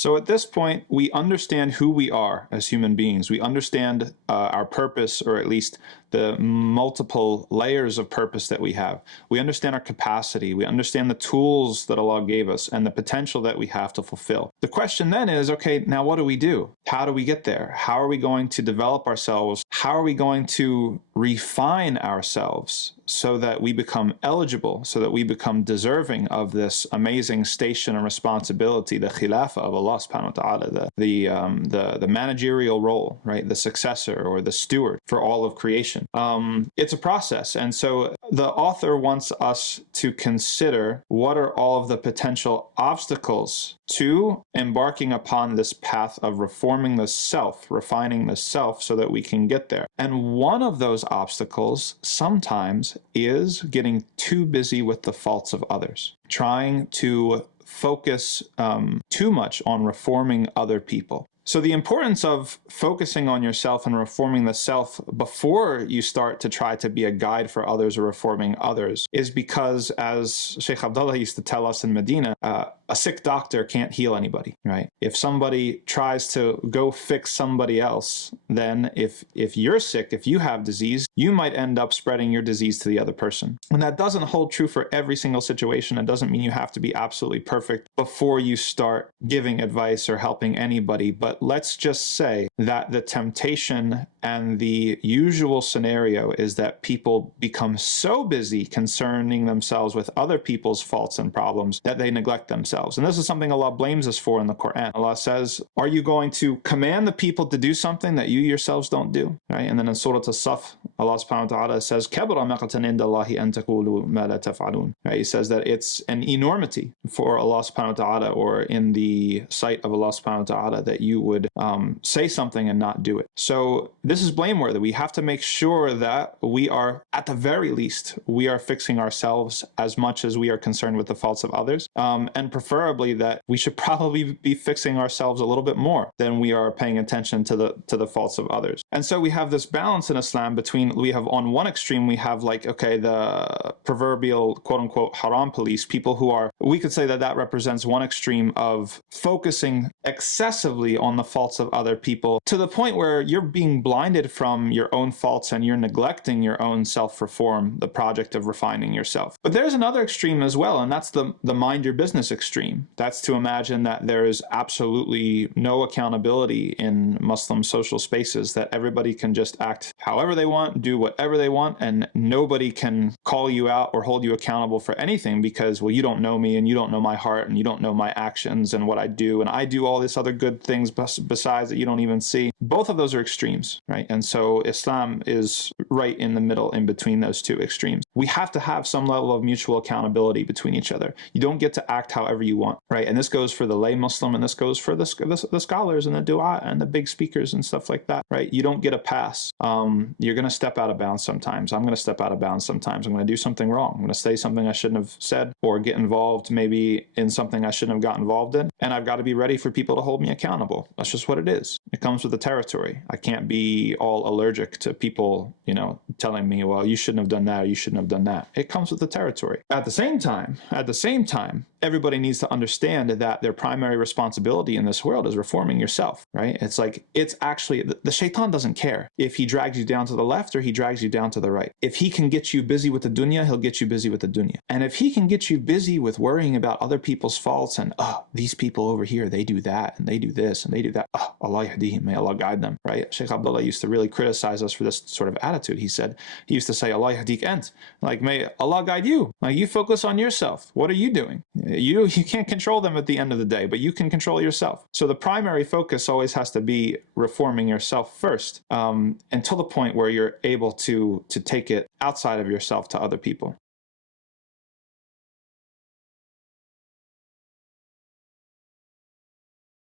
So at this point, we understand who we are as human beings. We understand our purpose, or at least the multiple layers of purpose that we have. We understand our capacity. We understand the tools that Allah gave us and the potential that we have to fulfill. The question then is, okay, now what do we do? How do we get there? How are we going to develop ourselves? How are we going to refine ourselves so that we become eligible, so that we become deserving of this amazing station and responsibility, the khilafah of Allah subhanahu wa ta'ala, the managerial role, right? The successor or the steward for all of creation. It's a process. And so the author wants us to consider what are all of the potential obstacles to embarking upon this path of reforming the self, refining the self so that we can get there. And one of those obstacles sometimes is getting too busy with the faults of others, trying to focus too much on reforming other people. So the importance of focusing on yourself and reforming the self before you start to try to be a guide for others or reforming others is because, as Sheikh Abdullah used to tell us in Medina, a sick doctor can't heal anybody, right? If somebody tries to go fix somebody else, then if you're sick, if you have disease, you might end up spreading your disease to the other person. And that doesn't hold true for every single situation. It doesn't mean you have to be absolutely perfect before you start giving advice or helping anybody. But let's just say that the temptation and the usual scenario is that people become so busy concerning themselves with other people's faults and problems that they neglect themselves. And this is something Allah blames us for in the Quran. Allah says, are you going to command the people to do something that you yourselves don't do? Right? And then in Surah As-Saf, Allah subhanahu wa ta'ala says, كَبُرَ مَقْتًا عِنْدَ اللَّهِ أَن تَقُولُوا مَا لَا تَفْعَلُونَ. Right? He says that it's an enormity for Allah subhanahu wa ta'ala, or in the sight of Allah subhanahu wa ta'ala, that you would say something and not do it. So this is blameworthy. We have to make sure that we are, at the very least, we are fixing ourselves as much as we are concerned with the faults of others, and preferably that we should probably be fixing ourselves a little bit more than we are paying attention to the faults of others. And so we have this balance in Islam between, we have on one extreme, we have like, okay, the proverbial quote unquote haram police, people who are, we could say that that represents one extreme of focusing excessively on the faults of other people to the point where you're being blinded from your own faults and you're neglecting your own self-reform, the project of refining yourself. But there's another extreme as well, and that's the mind your business extreme. That's to imagine that there is absolutely no accountability in Muslim social spaces, that everybody can just act however they want, do whatever they want, and nobody can call you out or hold you accountable for anything because, well, you don't know me and you don't know my heart and you don't know my actions and what I do, and I do all this other good things besides that you don't even see. Both of those are extremes, right? And so Islam is right in the middle in between those two extremes. We have to have some level of mutual accountability between each other. You don't get to act however you want, right? And this goes for the lay Muslim, and this goes for the scholars and the dua and the big speakers and stuff like that, right? You don't get a pass. You're going to step out of bounds sometimes. I'm going to step out of bounds sometimes. I'm going to do something wrong. I'm going to say something I shouldn't have said, or get involved maybe in something I shouldn't have got involved in. And I've got to be ready for people to hold me accountable. That's just what it is. It comes with the territory. I can't be all allergic to people, telling me, well, you shouldn't have done that, or you shouldn't have done that. It comes with the territory. At the same time, everybody needs to understand that their primary responsibility in this world is reforming yourself, right? It's like, it's actually, the shaitan doesn't care if he drags you down to the left or he drags you down to the right. If he can get you busy with the dunya, he'll get you busy with the dunya. And if he can get you busy with worrying about other people's faults and, these people over here, they do that and they do this and they do that. Allah yahdihim, may Allah guide them, right? Sheikh Abdullah used to really criticize us for this sort of attitude. He used to say, Allah yahdik ant, like, may Allah guide you. Like, you focus on yourself. What are you doing? You can't control them at the end of the day, but you can control yourself. So the primary focus always has to be reforming yourself first, until the point where you're able to take it outside of yourself to other people.